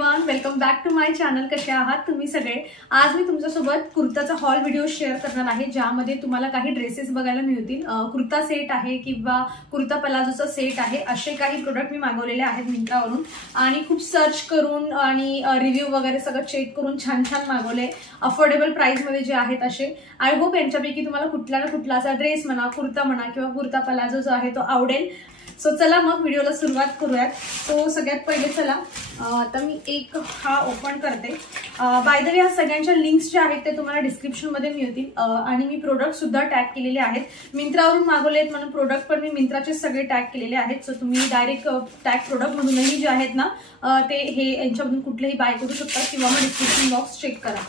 Everyone, welcome back to my channel. कसे आहात तुम्ही सगळे? आज मी तुमच्यासोबत कुर्ताचा हॉल व्हिडिओ शेअर करणार आहे, ज्यामध्ये तुम्हाला काही ड्रेसेस बघायला मिळतील. कुर्ता सेट आहे किंवा कुर्ता पलाझोचा सेट आहे, असे काही प्रोडक्ट मी मागवलेले आहेत मिंत्रावरून आणि खूप सर्च करून आणि रिव्ह्यू वगैरे सगळं चेक करून छान छान मागवले. अफोर्डेबल प्राइस मध्ये जे आहेत असे. आय होप यांच्यापैकी तुम्हाला कुठला ना कुठला असा ड्रेस म्हणा, कुर्ता म्हणा किंवा कुर्ता पलाझो जो आहे तो आवडेल. सो चला मग व्हिडिओला सुरुवात करूयात. सो सगळ्यात पहिले चला आता मी एक हा ओपन करते. बाय द वे, ह्या सगळ्यांच्या लिंक्स ज्या आहेत ते तुम्हाला डिस्क्रिप्शन मध्ये मिळतील आणि मी प्रोडक्ट सुद्धा टॅग केलेले आहेत. मिंत्रावरून मागवले आहेत म्हणून प्रोडक्ट पण मी मिंत्राचे सगळे टॅग केलेले आहेत. सो तुम्ही डायरेक्ट टॅग प्रोडक्ट म्हणूनही जे आहेत ना ते हे यांच्यामधून कुठलेही बाय करू शकता किंवा मग डिस्क्रिप्शन बॉक्स चेक करा.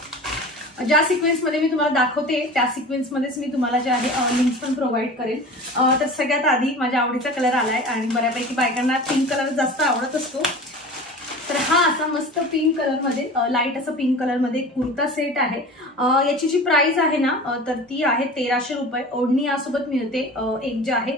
ज्या सिक्वेन्स मध्ये मी तुम्हाला दाखवते त्या सिक्वेन्स मध्येच मी तुम्हाला जे आहे लिंक्स पण प्रोव्हाइड करेल. तर सगळ्यात आधी माझ्या आवडीचा कलर आलाय आणि बऱ्यापैकी बायकांना पिंक कलर जास्त आवडत असतो. तर हा असा मस्त पिंक कलर मध्ये, लाईट असा पिंक कलर मध्ये कुर्ता सेट आहे. याची जी प्राइस आहे ना तर ती आहे 1300 रुपये. ओढणी यासोबत मिळते, एक जे आहे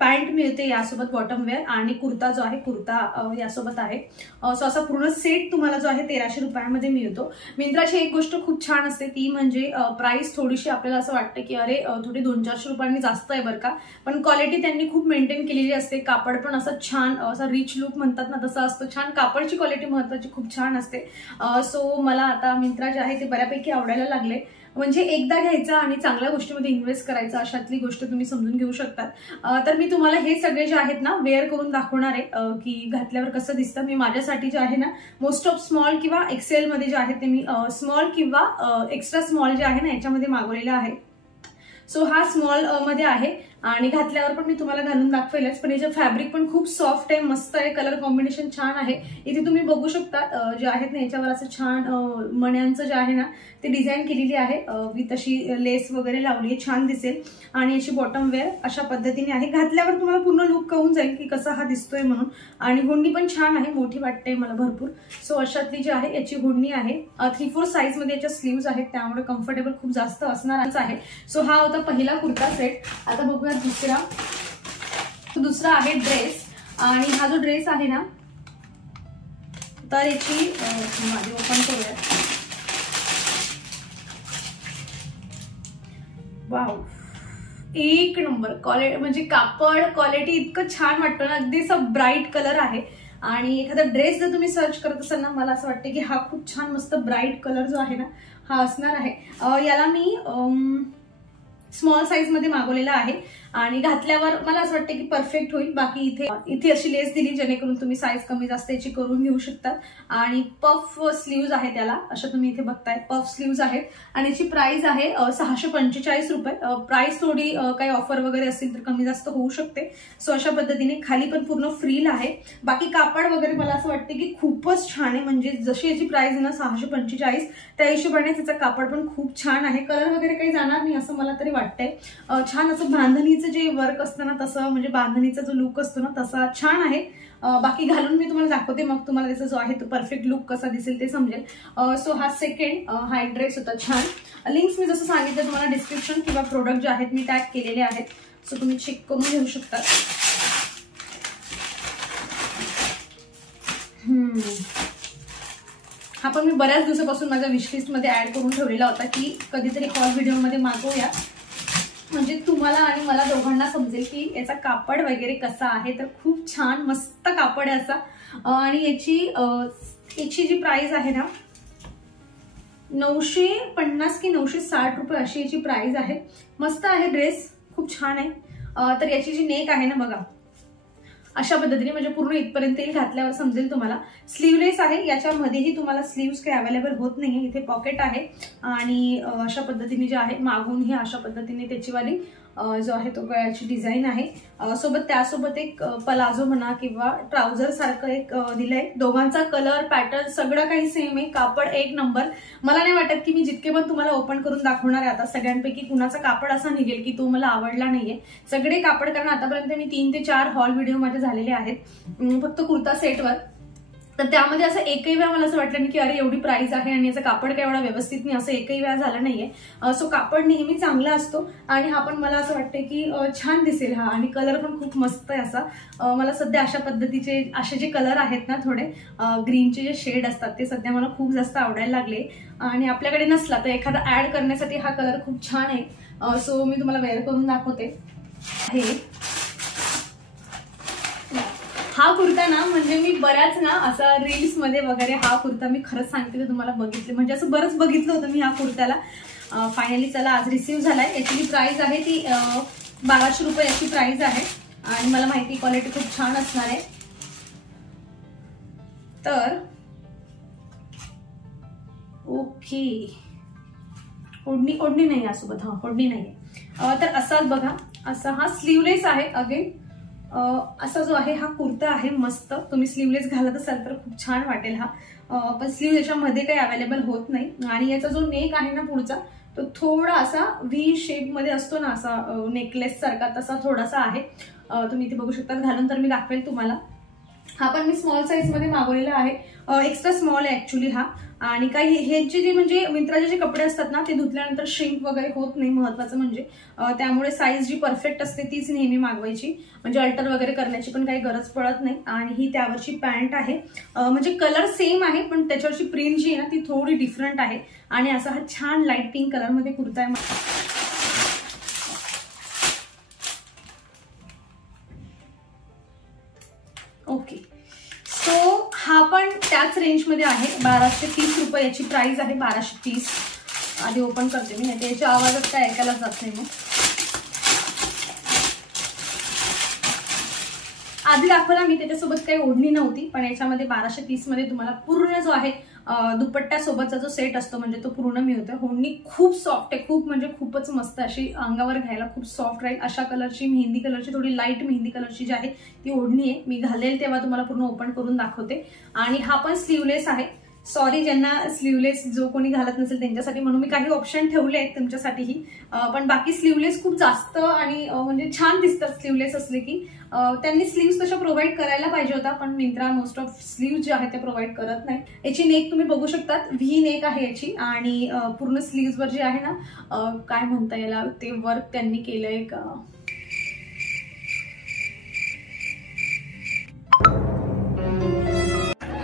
पॅन्ट मिळते यासोबत बॉटम वेअर आणि कुर्ता जो आहे कुर्ता यासोबत आहे. सो असा पूर्ण सेट तुम्हाला जो आहे 1300 रुपयांमध्ये मिळतो. मिंत्राची एक गोष्ट खूप छान असते ती म्हणजे प्राइस थोडीशी आपल्याला असं वाटतं की अरे थोडी 200-400 रुपयांनी जास्त आहे बरं का, पण क्वालिटी त्यांनी खूप मेंटेन केलेली असते. कापड पण असं छान, असा रिच लुक म्हणतात ना तसं असतं. छान कापडची क्वालिटी महत्वाची खूप छान असते. सो मला आता मिंत्रा जे आहे ते बऱ्यापैकी आवडायला लागले. म्हणजे एकदा घ्यायचा आणि चांगल्या गोष्टीमध्ये इन्व्हेस्ट करायचा अशातली गोष्ट तुम्ही समजून घेऊ शकतात. तर मी तुम्हाला हे सगळे जे आहेत ना वेअर करून दाखवणार आहे की घातल्यावर कसं दिसतं. मी माझ्यासाठी जे आहे ना मोस्ट ऑफ स्मॉल किंवा एक्सेल मध्ये जे आहे ते मी स्मॉल किंवा एक्स्ट्रा स्मॉल जे आहे ना याच्यामध्ये मागवलेलं आहे. सो हा स्मॉल मध्ये आहे आणि घातल्यावर पण मी तुम्हाला घालून दाखवेलच. पण याचं फॅब्रिक पण खूप सॉफ्ट आहे, मस्त आहे, कलर कॉम्बिनेशन छान आहे. इथे तुम्ही बघू शकता जे आहेत ना याच्यावर असं छान मण्यांचं जे आहे ना ते डिझाईन केलेली आहे विथ अशी लेस वगैरे लावली आहे, छान दिसेल. आणि याची बॉटम वेअर अशा पद्धतीने आहे. घातल्यावर तुम्हाला पूर्ण लुक कळून जाईल की कसा हा दिसतोय म्हणून. आणि हुंडी पण छान आहे, मोठी वाटते मला भरपूर. सो अशातली जी आहे याची हुंडी आहे. 3/4 साईज मध्ये याच्या स्लीव्ज आहेत, त्यामुळे कम्फर्टेबल खूप जास्त असणारच आहे. सो हा होता पहिला कुर्ता सेट. आता बघूया दुसरा आहे ड्रेस. आणि हा जो ड्रेस आहे ना तर याची माझी ओपन करूया. वाव, एक नंबर क्वालिटी, म्हणजे कापड क्वालिटी इतकं छान वाटतं ना, अगदी असं ब्राईट कलर आहे. आणि एखादा ड्रेस जर तुम्ही सर्च करत असाल ना मला असं वाटतं की हा खूप छान मस्त ब्राईट कलर जो आहे ना हा असणार आहे. याला मी स्मॉल साईज मध्ये मागवलेला आहे आणि घातल्यावर मला असं वाटतं की परफेक्ट होईल. बाकी इथे अशी लेस दिली जेणेकरून तुम्ही साईज कमी जास्त याची करून घेऊ शकता. आणि पफ स्लीव्ज आहे त्याला, अशा तुम्ही इथे बघताय पफ स्लीव्ज आहेत. आणि याची प्राइस आहे 645 रुपये. प्राइस थोडी काही ऑफर वगैरे असतील तर कमी जास्त होऊ शकते. सो अशा पद्धतीने खाली पण पूर्ण फ्रील आहे. बाकी कापड वगैरे मला असं वाटतं की खूपच छान आहे. म्हणजे जशी याची प्राइस आहे ना 645 त्या हिशोबाने त्याचं कापड पण खूप छान आहे. कलर वगैरे काही जाणार नाही असं मला तरी वाटतंय. छान असं बांधणीचं जे वर्क असतं ना तसं, म्हणजे बांधणीचा जो लुक असतो ना तसा छान आहे. बाकी घालून मी तुम्हाला दाखवते, मग तुम्हाला त्याचा जो आहे तो परफेक्ट लुक कसा दिसेल ते समजेल. सो हा सेकंड हा एक ड्रेस होता छान. लिंक्स मी जसं सांगितलं तुम्हाला डिस्क्रिप्शन किंवा प्रोडक्ट जे आहेत मी टॅग केलेले आहेत. सो तुम्ही चेक करून घेऊ शकता. हा पण मी बऱ्याच दिवसापासून माझ्या विशलिस्ट मध्ये ऍड करून ठेवलेला होता की कधीतरी हॉल व्हिडिओ मध्ये मागवूया, म्हणजे तुम्हाला आणि मला दोघांना समजेल की याचा कापड वगैरे कसा आहे. तर खूप छान मस्त कापड आहे असा. आणि याची जी प्राइस आहे ना 950 की 960 रुपये अशी याची प्राइस आहे. मस्त आहे ड्रेस, खूप छान आहे. तर याची जी नेक आहे ना बघा अशा पद्धतीने, म्हणजे पूर्ण इथपर्यंत येईल, घातल्यावर समजेल तुम्हाला. स्लीवलेस आहे, याच्यामध्येही तुम्हाला स्लीव्स काही अवेलेबल होत नाहीये. इथे पॉकेट आहे आणि अशा पद्धतीने जे आहे मागून ही अशा पद्धतीने त्याची वाली जो आहे तो गळ्याची डिझाईन आहे. सोबत त्यासोबत एक पलाझो म्हणा किंवा ट्राउझर सारखं एक दिलंय. दोघांचा कलर पॅटर्न सगळं काही सेम आहे. कापड एक नंबर. मला नाही वाटत की मी जितके पण तुम्हाला ओपन करून दाखवणार आहे आता सगळ्यांपैकी कुणाचा कापड असा निघेल की तो मला आवडला नाहीये. सगळे कापड, कारण आतापर्यंत मी 3 ते 4 हॉल व्हिडिओ माझे झालेले आहेत फक्त कुर्ता सेटवर. तर त्यामध्ये असं एकही वेळा मला असं वाटलं नाही की अरे एवढी प्राइस आहे आणि याचं कापड काय एवढा व्यवस्थित नाही, असं एकही वेळा झालं नाहीये। सो कापड नेहमी चांगला असतो आणि हा पण मला असं वाटतं की छान दिसेल हा, आणि कलर पण खूप मस्त आहे असा। मला सध्या अशा पद्धतीचे असे जे कलर आहेत ना, थोडे ग्रीनचे जे शेड असतात ते सध्या मला खूप जास्त आवडायला लागले, आणि आपल्याकडे नसला तर एखादा ऍड करण्यासाठी हा कलर खूप छान आहे। सो मी तुम्हाला वेअर करून दाखवते। हा कुर्ता ना, म्हणजे मी बऱ्याच ना असा रील्स मध्ये वगैरे हा कुर्ता मी खरंच सांगते की तुम्हाला बघितले, म्हणजे असं बरंच बघितलं होतं मी ह्या कुर्त्याला। फायनली चला आज रिसीव्ह झालाय। याची प्राइस आहे ती 1200 रुपये याची प्राइस आहे, आणि मला माहिती क्वालिटी खूप छान असणार आहे। तर ओके, ओढणी नाही यासोबत, हा ओढणी नाहीये। तर असाच बघा, असा हा स्लीवलेस आहे। अगेन असा जो आहे हा कुर्ता आहे मस्त, तुम्ही स्लीवलेस घालत असाल तर खूप छान वाटेल हा। पण स्लीव याच्यामध्ये काही अवेलेबल होत नाही, आणि याचा जो नेक आहे ना पुढचा, तो थोडा असा व्ही शेप मध्ये असतो ना, असा नेकलेस सारखा तसा थोडासा आहे। तुम्ही इथे बघू शकता, घालून तर मी दाखवेल तुम्हाला। हा पण मी स्मॉल साईज मध्ये मागवलेला आहे, एक्स्ट्रा स्मॉल आहे ऍक्च्युली हा। आणि काही ह्याचे जे म्हणजे मिंत्राचे जे कपडे असतात ना, ते धुतल्यानंतर श्रिंक वगैरे होत नाही, महत्वाचं म्हणजे। त्यामुळे साईज जी परफेक्ट असते तीच नेहमी मागवायची, म्हणजे अल्टर वगैरे करण्याची पण काही गरज पडत नाही। आणि ही त्यावरची पॅन्ट आहे, म्हणजे कलर सेम आहे पण त्याच्यावरची प्रिंट जी आहे ना ती थोडी डिफरंट आहे। आणि असा हा छान लाईट पिंक कलर मध्ये कुर्ता आहे। ओके, सो हा पण त्याच रेंज मध्ये आहे, 1230 रुपये याची प्राइस आहे, 1230। आधी ओपन करते मी, नाही त्याच्या आवाजात काय ऐकायला जात नाही मग। आधी दाखवला मी, त्याच्यासोबत काही ओढणी नव्हती, पण याच्यामध्ये 1230 मध्ये तुम्हाला पूर्ण जो आहे दुपट्ट्या सोबतचा जो सेट असतो म्हणजे तो पूर्ण मिळतोय। ओढणी खूप सॉफ्ट आहे, खूप म्हणजे खूपच मस्त, अशी अंगावर घ्यायला खूप सॉफ्ट राहील। अशा कलरची मेहंदी कलरची, थोडी लाईट मेहंदी कलरची जी आहे ती ओढणी आहे। मी घालेल तेव्हा तुम्हाला पूर्ण ओपन करून दाखवते। आणि हा पण स्लीवलेस आहे। सॉरी ज्यांना स्लीवलेस जो कोणी घालत नसेल त्यांच्यासाठी, म्हणून मी काही ऑप्शन ठेवले आहेत तुमच्यासाठीही। पण बाकी स्लीवलेस खूप जास्त आणि म्हणजे छान दिसतात स्लीवलेस असले की। त्यांनी स्लीव्स तशा प्रोव्हाइड करायला पाहिजे होता, पण मिंत्रा मोस्ट ऑफ स्लीव्ह जे आहे ते प्रोव्हाइड करत नाही। याची नेक तुम्ही बघू शकता, व्ही नेक आहे याची, आणि पूर्ण स्लीव्स वर जे आहे ना, काय म्हणता याला, ते वर्क त्यांनी केलंय का,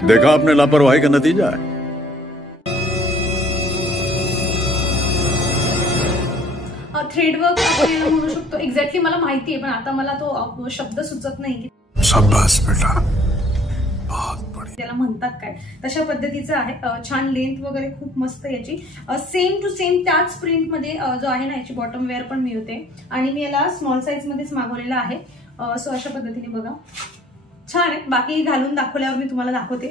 देखा आपने लापरवाही का नतीजा है। थ्रेड वर्क आपण याला म्हणू शकतो, एक्झॅक्टली मला माहिती आहे पण आता मला तो शब्द सुचत नाही की शाबाश बेटा, बहुत बढिया, त्याला म्हणतात काय, तशा पद्धतीचं आहे। छान लेंथ वगैरे खूप मस्त याची, सेम टू सेम त्याच प्रिंट मध्ये जो आहे ना याची बॉटम वेअर पण मिळते, आणि मी याला स्मॉल साईज मध्येच मागवलेला आहे। सो अशा पद्धतीने बघा, छान आहे। बाकी घालून दाखवल्यावर मी तुम्हाला दाखवते।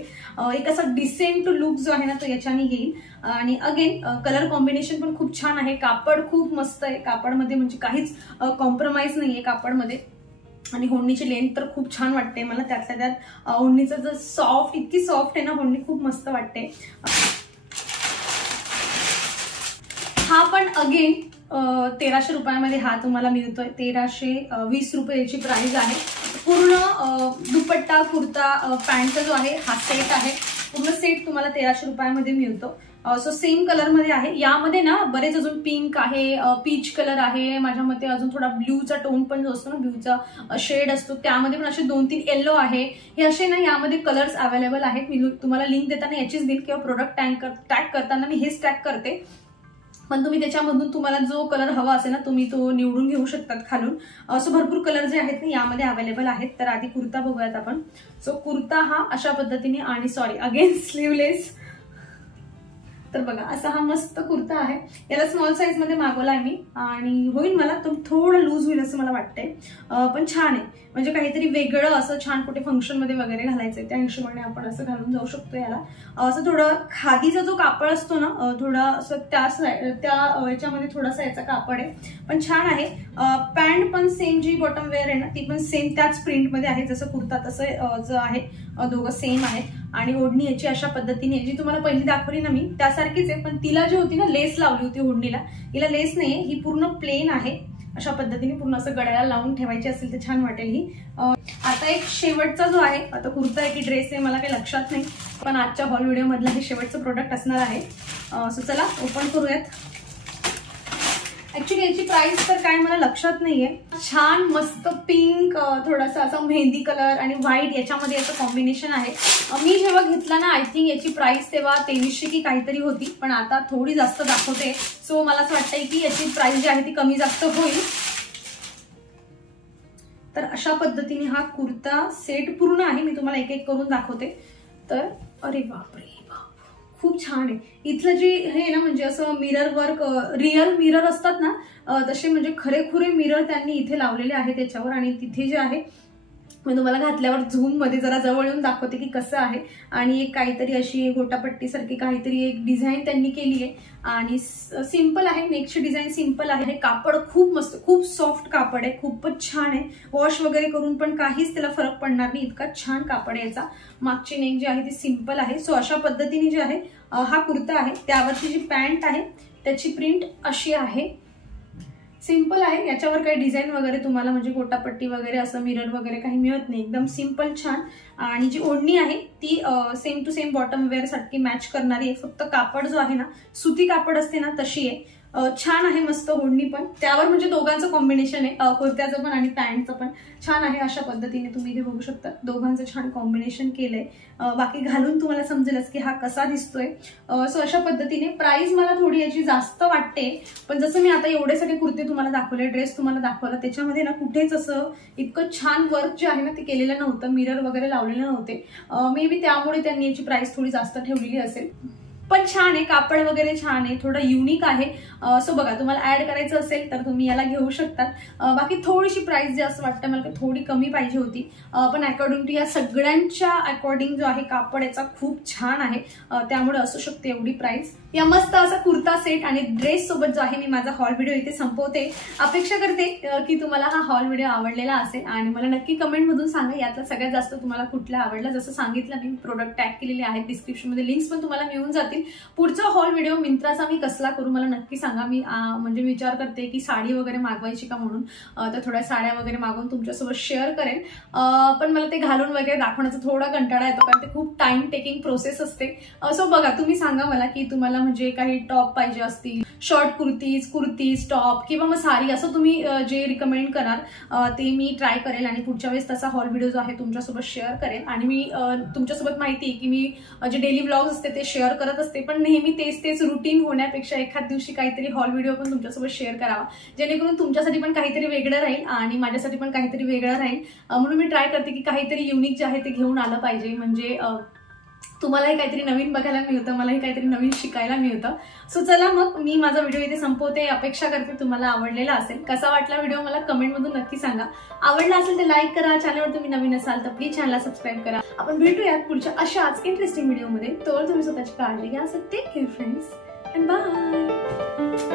एक असा डिसेंट लुक जो आहे ना तो याच्याने येईल, आणि अगेन कलर कॉम्बिनेशन पण खूप छान आहे। कापड खूप मस्त आहे, कापडमध्ये म्हणजे काहीच कॉम्प्रोमाइज नाहीये कापडमध्ये। आणि ओढणीची लेंथ तर खूप छान वाटते मला, त्यातल्या त्यात ओढणीचं जर सॉफ्ट, इतकी सॉफ्ट आहे ना ओढणी, खूप मस्त वाटते। हा पण अगेन 1300 रुपयामध्ये हा तुम्हाला मिळतोय, 1320 रुपये याची प्राइस आहे। पूर्ण दुपट्टा, कुर्ता, पॅन्टचा जो आहे हा सेट आहे, पूर्ण सेट तुम्हाला 1300 रुपयामध्ये मिळतो। सो सेम कलर मध्ये आहे। यामध्ये ना बरेच अजून पिंक आहे, पीच कलर आहे, माझ्या मते अजून थोडा ब्ल्यूचा टोन पण जो असतो ना, ब्ल्यूचा शेड असतो, त्यामध्ये पण असे 2-3 येलो आहे। हे असे ना यामध्ये कलर्स अवेलेबल आहेत। मी तुम्हाला लिंक देताना याचीच देईल, किंवा प्रोडक्ट टॅग करताना मी हेच टॅग करते, पण तुम्ही त्याच्यामधून तुम्हाला जो कलर हवा असेल ना तुम्ही तो निवडून घेऊ शकतात खालून। सो भरपूर कलर जे आहेत यामध्ये अवेलेबल आहेत। तर आधी कुर्ता बघूयात आपण। सो कुर्ता हा अशा पद्धतीने, आणि सॉरी अगेन स्लीवलेस, तर बघा असा हा मस्त कुर्ता आहे। याला स्मॉल साईज मध्ये मागवलाय मी, आणि होईल मला तो थोडं लूज होईल असं मला वाटतंय, पण छान आहे, म्हणजे काहीतरी वेगळं असं छान कुठे फंक्शन मध्ये वगैरे घालायचंय त्या हिशोबाने आपण असं घालून जाऊ शकतो याला। असं थोडं खादीचा जो कापड असतो ना, थोडा असं त्या याच्यामध्ये थोडासा याचा कापड आहे, पण छान आहे। पॅन्ट पण सेम, जी बॉटम वेअर आहे ना ती पण सेम त्याच प्रिंट मध्ये आहे, जसं कुर्ता तसं जो आहे दोघं सेम आहे। आणि ओढणी याची अशा पद्धतीने, जी तुम्हाला पहिली दाखवली ना मी त्यासारखीच आहे, पण तिला जी होती ना लेस लावली होती ओढणीला, हिला लेस नाहीये, ही पूर्ण प्लेन आहे। अशा पद्धतीने पूर्ण असं गळ्याला लावून ठेवायची असेल तर छान वाटेल ही। आता एक शेवटचा जो आहे, आता कुर्ता आहे की ड्रेस आहे मला काही लक्षात नाही, पण आजच्या हॉल व्हिडिओ मधला हे शेवटचं प्रोडक्ट असणार आहे। सो चला ओपन करूयात। ऍक्च्युली याची प्राइस तर काय मला लक्षात नाहीये। छान मस्त पिंक, थोडासा असा मेहंदी कलर आणि व्हाईट याच्यामध्ये याचं कॉम्बिनेशन आहे। मी जेव्हा घेतला ना, आय थिंक याची प्राइस तेव्हा 2300 की काहीतरी होती, पण आता थोडी जास्त दाखवते। सो मला असं वाटतंय की याची प्राइस जी आहे ती कमी जास्त होईल। तर अशा पद्धतीने हा कुर्ता सेट पूर्ण आहे, मी तुम्हाला एक एक करून दाखवते। तर अरे बापरे, खूप छान आहे। इथलं जे हे ना, म्हणजे असं मिरर वर्क, रिअल मिरर असतात ना तसे, म्हणजे खरेखुरे मिरर त्यांनी इथे लावलेले आहे त्याच्यावर। आणि तिथे जे आहे मी तुम्हाला घातल्यावर झूम मध्ये जरा जवळ येऊन दाखवते की कसं आहे। आणि एक काहीतरी अशी गोटापट्टी सारखी काहीतरी एक डिझाईन त्यांनी केली आहे आणि सिंपल आहे, नेकची डिझाईन सिंपल आहे। कापड खूप मस्त, खूप सॉफ्ट कापड आहे, खूपच छान आहे। वॉश वगैरे करून पण काहीच त्याला फरक पडणार नाही, इतका छान कापड आहे याचा। मागची नेक जी आहे ती सिंपल आहे। सो अशा पद्धतीने जे आहे हा कुर्ता आहे, त्यावरची जी पॅन्ट आहे त्याची प्रिंट अशी आहे, सिंपल आहे। याच्यावर काही डिझाईन वगैरे तुम्हाला म्हणजे गोटापट्टी वगैरे असं मिरर वगैरे काही मिळत नाही, एकदम सिंपल छान। आणि जी ओढणी आहे ती same to same bottom wear सारखी मॅच करणारी आहे, फक्त कापड जो आहे ना सुती कापड असते ना तशी आहे। छान आहे, मस्त ओढणी पण त्यावर, म्हणजे दोघांचं कॉम्बिनेशन आहे, कुर्त्याचं पण आणि पॅन्टचं पण छान आहे। अशा पद्धतीने तुम्ही इथे बघू शकता, दोघांचं छान कॉम्बिनेशन केलंय। बाकी घालून तुम्हाला समजेलच की हा कसा दिसतोय। सो अशा पद्धतीने प्राइस मला थोडी याची जास्त वाटते, पण जसं मी आता एवढे सगळे कुर्ते तुम्हाला दाखवले, ड्रेस तुम्हाला दाखवला, त्याच्यामध्ये ना कुठेच असं इतकं छान वर्क जे आहे ना ते केलेलं नव्हतं, मिरर वगैरे लावलेले नव्हते। मे बी त्यामुळे त्यांनी याची प्राइस थोडी जास्त ठेवलेली असेल, पण छान आहे, कापड वगैरे छान आहे, थोडं युनिक आहे। सो बघा, तुम्हाला ऍड करायचं असेल तर तुम्ही याला घेऊ शकतात। बाकी थोडीशी प्राइस जे असं वाटतं मला थोडी कमी पाहिजे होती, पण अकॉर्डिंग टू या सगळ्यांच्या अकॉर्डिंग जो आहे कापड याचा खूप छान आहे, त्यामुळे असू शकते एवढी प्राइस। या मस्त असा कुर्ता सेट आणि ड्रेस सोबत जो आहे मी माझा हॉल व्हिडिओ इथे संपवते। अपेक्षा करते की तुम्हाला हा हॉल व्हिडिओ आवडलेला असेल आणि मला नक्की कमेंट मधून सांगा यातला सगळ्यात जास्त तुम्हाला कुठला आवडला। जसं सांगितलं मी, प्रोडक्ट टॅग केलेले आहेत डिस्क्रिप्शन मध्ये, लिंक्स पण तुम्हाला मिळून जातील। पुढचा हॉल व्हिडिओ मिंत्राचा मी कसला करू मला नक्की सांगा। मी म्हणजे विचार करते की साडी वगैरे मागवायची का म्हणून, तर थोड्या साड्या वगैरे मागवून तुमच्यासोबत शेअर करेन, पण मला ते घालून वगैरे दाखवण्याचा थोडा कंटाळा येतो, कारण ते खूप टाइम टेकिंग प्रोसेस असते। सो बघा, तुम्ही सांगा मला की तुम्हाला म्हणजे काही टॉप पाहिजे असतील, शॉर्ट कुर्तीज टॉप किंवा मग साडी, असं तुम्ही जे रिकमेंड कराल ते मी ट्राय करेल आणि पुढच्या वेळेस तसा हॉल व्हिडिओ जो आहे तुमच्यासोबत शेअर करेन। आणि मी तुमच्यासोबत माहिती आहे की मी जे डेली ब्लॉग्स असते ते शेअर करत असते, पण नेहमी तेच रुटीन होण्यापेक्षा एखाद दिवशी काहीतरी हॉल व्हिडिओ पण तुमच्यासोबत शेअर करावा, जेणेकरून तुमच्यासाठी पण काहीतरी वेगळं राहील आणि माझ्यासाठी पण काहीतरी वेगळं राहील। म्हणून मी ट्राय करते की काहीतरी युनिक जे आहे ते घेऊन आलं पाहिजे, म्हणजे तुम्हालाही काहीतरी नवीन बघायला मिळतं, मलाही काहीतरी नवीन शिकायला मिळतं। सो चला मग मी माझा व्हिडिओ इथे संपवते। अपेक्षा करते तुम्हाला आवडलेला असेल। कसा वाटला व्हिडिओ मला कमेंट मधून नक्की सांगा। आवडला असेल तर लाईक करा, चॅनलवर तुम्ही नवीन असाल तर प्लीज चॅनलला सबस्क्राईब करा। आपण भेटूयात पुढच्या अशाच इंटरेस्टिंग व्हिडिओमध्ये। तर तुम्ही स्वतःची काळजी घ्या। So take care friends and bye.